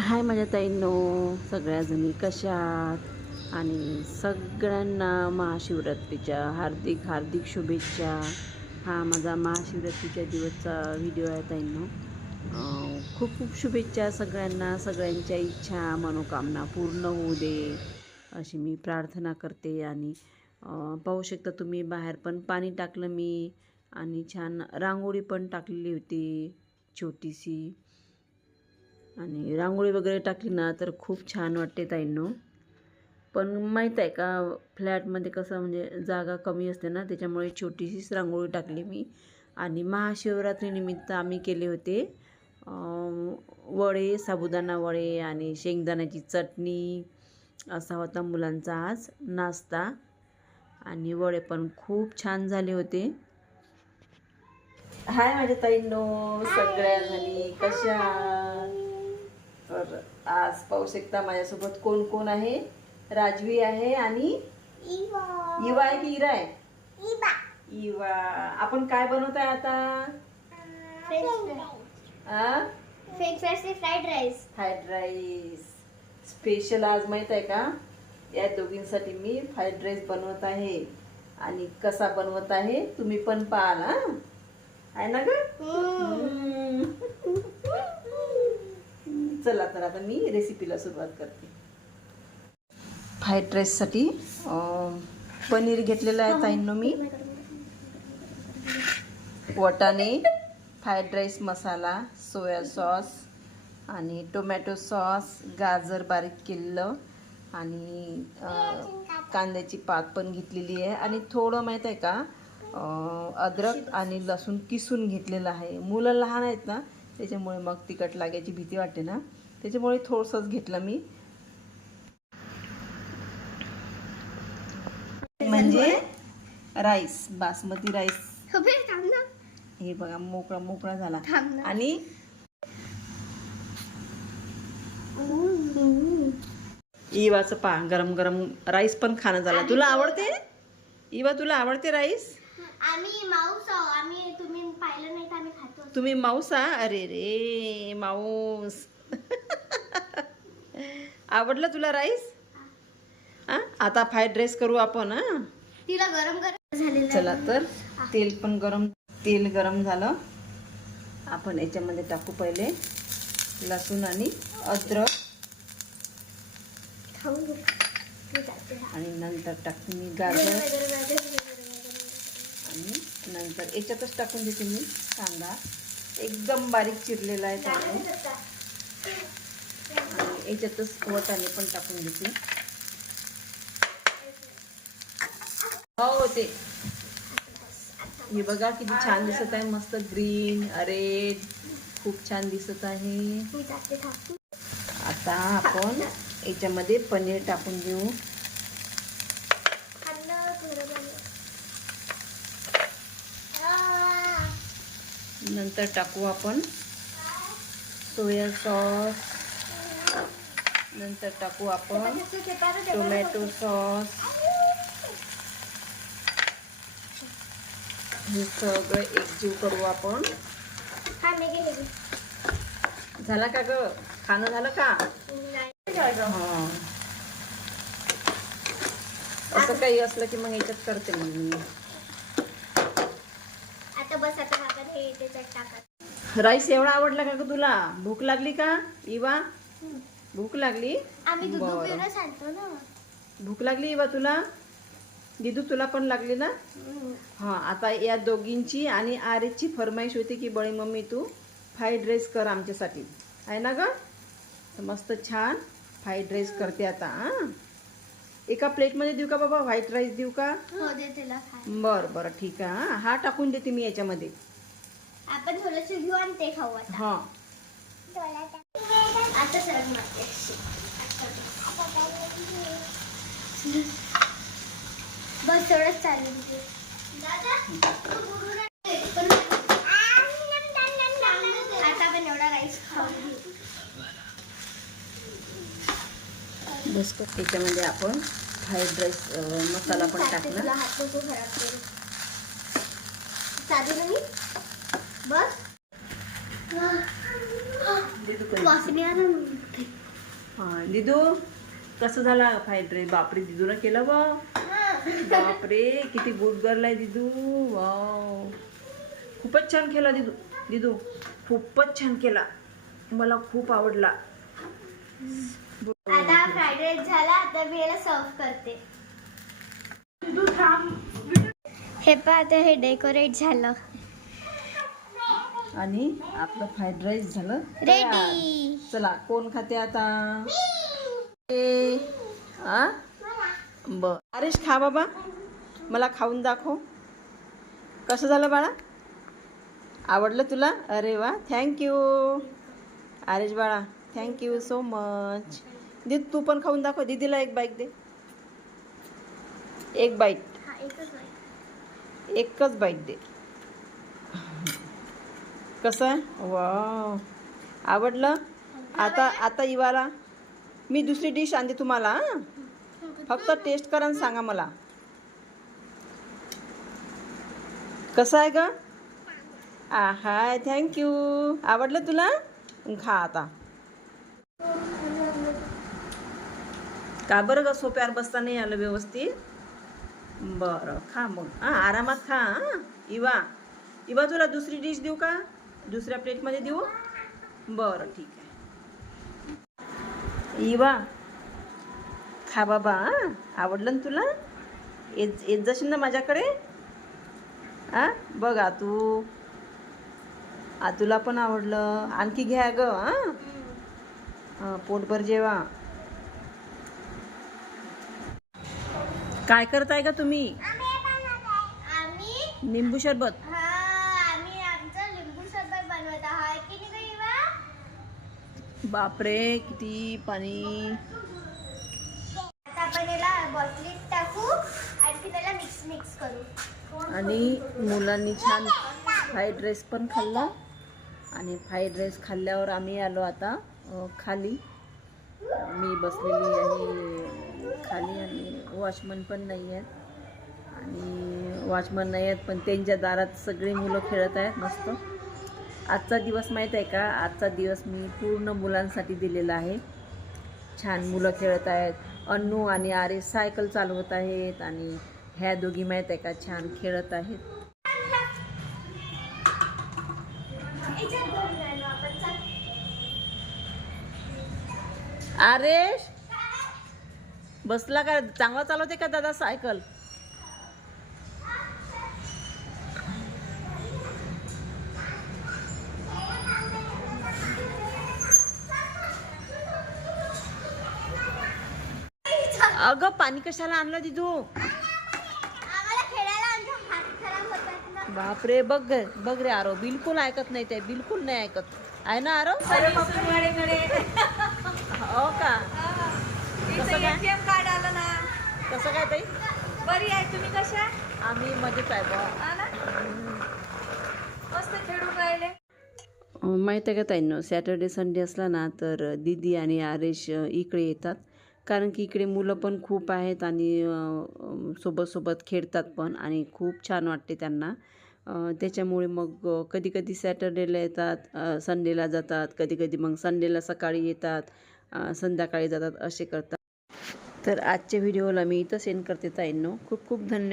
हाय माझ्या ताईंनो, सगळ्या जणी कशा आहात आणि सगळ्यांना महाशिवरात्रीच्या हार्दिक हार्दिक शुभेच्छा. हा माझा महाशिवरात्रीच्या दिवसचा व्हिडिओ आहे ताईंनो. खूप खूप शुभेच्छा सगळ्यांना. सगळ्यांच्या इच्छा मनोकामना पूर्ण होऊ दे अशी मी प्रार्थना करते. आणि पाहू शकता तुम्ही, बाहेर पण पाणी टाकलं मी आणि छान रांगोळी पण टाकलेली होती छोटीशी. आणि रांगोळी वगैरे टाकली ना तर खूप छान वाटते ताईंनो. पण माहीत आहे का, फ्लॅटमध्ये कसं म्हणजे जागा कमी असते ना, त्याच्यामुळे छोटीशीच रांगोळी टाकली मी. आणि महाशिवरात्रीनिमित्त आम्ही केले होते वडे, साबुदाणा वडे आणि शेंगदाण्याची चटणी. असा होता मुलांचा आज नाश्ता. आणि वडे पण खूप छान झाले होते. हाय माझ्या ताईंनो, सगळ्या जणी कशा आहात? तर आज पाहू शकता माझ्यासोबत कोण कोण आहे. राजवी आहे आणि इवा आहे की इरा आहे? इवा. आपण काय बनवत आहे आता? फ्राईड राईस स्पेशल आज. माहित आहे का, या दोघींसाठी मी फ्राईड राईस बनवत आहे. आणि कसा बनवत आहे तुम्ही पण पाहा ना, आहे ना ग? चला तर आता मी रेसिपीला सुरुवात करते. फ्राईड राईससाठी पनीर घेतलेलं आहे ताईंनो मी. वाटाणे, फ्राईड राईस मसाला, सोया सॉस आणि टोमॅटो सॉस, गाजर बारीक केलेलं आणि कांद्याची पात पण घेतलेली आहे. आणि थोडं माहीत आहे का, अद्रक आणि लसूण किसून घेतलेलं आहे. मुलं लहान आहेत ना, त्याच्यामुळे मग तिखट लागायची भीती वाटते ना, त्याच्यामुळे थोडंसंच घेतलं मी. म्हणजे राईस, बासमती राईस. हे बघा, मोकळा मोकळा झाला. आणि इवाचं पा गरम गरम राईस पण खाणं झालं. तुला आवडते इवा? तुला आवडते राईस? आम्ही माऊस आहो. आम्ही तुम्ही पाहिलं नाही तर आम्ही खातो. तुम्ही माऊस आ? अरे रे माऊस. आवडलं तुला राईस? आता फ्राईड राईस करू आपण. तिला गरम गरम झालेलं. चला तर तेल गरम झालं. आपण याच्यामध्ये टाकू पहिले लसूण आणि अद्रक. आणि नंतर टाकते मी गाजर. आणि नंतर याच्यातच टाकून देते मी कांदा, एकदम बारीक चिरलेला आहे कांदा. आणि याच्यातच वाटाणे पण टाकून देते. हो ते हे बघा किती छान दिसत आहे, मस्त ग्रीन रेड, खूप छान दिसत आहे. आता आपण याच्यामध्ये पनीर टाकून देऊ. नंतर टाकू आपण सोया सॉस. नंतर टाकू आपण टोमॅटो सॉस. हे सगळं एकजीव करू आपण. झाला का ग? खाणं झालं का? हा, असं काही असलं की मग याच्यात करते मग मी. आता बस, आता भाकर हे त्याच्यात टाका. राईस एवढा आवडला का ग तुला? भूक लागली का इवा? भूक लागली? आम्ही दूध पिऊनच आणतो ना. भूक लागली इवा तुला? दिदू तुला पण लागली ना? हा, आता या दोघींची आणि आरेची फरमाईश होती की बळी मम्मी तू फ्राईड राईस कर आमच्यासाठी, आहे ना ग? तर मस्त छान फ्राईड राईस करते आता. एका प्लेटमध्ये देऊ का बाबा? व्हाईट राईस देऊ का? हो, दे तिला. बरं बरं ठीक आहे. हा टाकून देते मी याच्यामध्ये. आपण थोडंसं घेऊ आणि ते खाऊ आता. हा, आता सरळ मारते. बस तेवढंच चालेल. आता आपण एवढा राईस खाऊ. बस याच्यामध्ये आपण फ्राईड राईस मसाला पण टाकला. हात नको खराब करू. चालेल ना? बस दिदू कधी वासनी आला हा दिदू कसं झाला फ्राईड राईस बापरे दिदूला केलं बा बापरे किती गुड गर्ल आहे दिदू वाव खूपच छान केला दिदू दिदू खूपच छान केला मला खूप आवडला आता फ्राईड राईस झाला आता मी याला सर्व करते हे पण आता हे डेकोरेट झालं आणि आपलं फ्राईड राईस झालं रेडी चला कोण खाते आता बर आरेश खा बाबा मला खाऊन दाखव कसं झालं बाळा आवडलं तुला अरे वा थँक्यू आरेश बाळा थँक्यू सो मच दीदी तू पण खाऊन दाखव दीदीला एक बाईट दे एक बाईट एकच बाईट दे कसं आहे वा आवडलं आता आता इवाला मी दुसरी डिश आणते तुम्हाला फक्त टेस्ट करा आणि सांगा मला कसं आहे ग हाय थँक्यू आवडलं तुला खा आता का बरं ग सोप्यावर बसता नाही आलं व्यवस्थित बरं खा मग हां आरामात खा हां इवा इवा तुला दुसरी डिश देऊ का दुसऱ्या प्लेटमध्ये देऊ बरं ठीक आहे इवा खा बाबा हां आवडलं ना तुला येत जाशील ना माझ्याकडे हां बघ तू तुला पण आवडलं आणखी घ्या ग हां पोटभर जेवा काय करताय का तुम्ही आम्ही निंबू सरबत आम्ही आमचं लिंबू सरबत बनवत आहोत की नाही बापरे किती पाणी आता आपण याला बॉटलीत टाकू आणखी त्याला मिक्स करू आणि मुलांनी छान फ्राईड राईस पण खाल्ला आणि फ्राईड राईस खाल्ल्यावर आम्ही आलो आता खाली मी बसलेली आहे खाली आणि वॉचमन पण नाही आहेत आणि वॉचमन नाही आहेत पण त्यांच्या दारात सगळी मुलं खेळत आहेत मस्त आजचा दिवस माहीत आहे का आजचा दिवस मी पूर्ण मुलांसाठी दिलेला आहे छान मुलं खेळत आहेत अन्नू आणि आरे सायकल चालवत आहेत आणि ह्या दोघी माहीत आहे का छान खेळत आहेत आरेश बसला का चांगला चालवते का दादा सायकल अगं पाणी कशाला आणलं दिदू आम्हाला खेळायला आमचा हात खराब होतात ना बापरे बघ रे आरो बिलकुल ऐकत नाही ते बिलकुल नाही ऐकत आहे ना आरो हो का ATM कार्ड आलं ना कसं काय ताई बरी आहे तुम्ही कशा आम्ही मजेत आहे बा हा ना मस्त खेळून राहिले माहीत आहे का ताईंनो सॅटर्डे संडे असला ना तर दीदी आणि आरेश इकडे येतात कारण की इकडे मुलं पण खूप आहेत आणि सोबत खेळतात पण आणि खूप छान वाटते त्यांना त्याच्यामुळे मग कधी कधी सॅटर्डेला येतात संडेला जातात कधी कधी मग संडेला सकाळी येतात संध्याकाळी जातात असे करतात तर आजच्या व्हिडिओला मी इथं सेंड करते ताईंनो खूप खूप धन्यवाद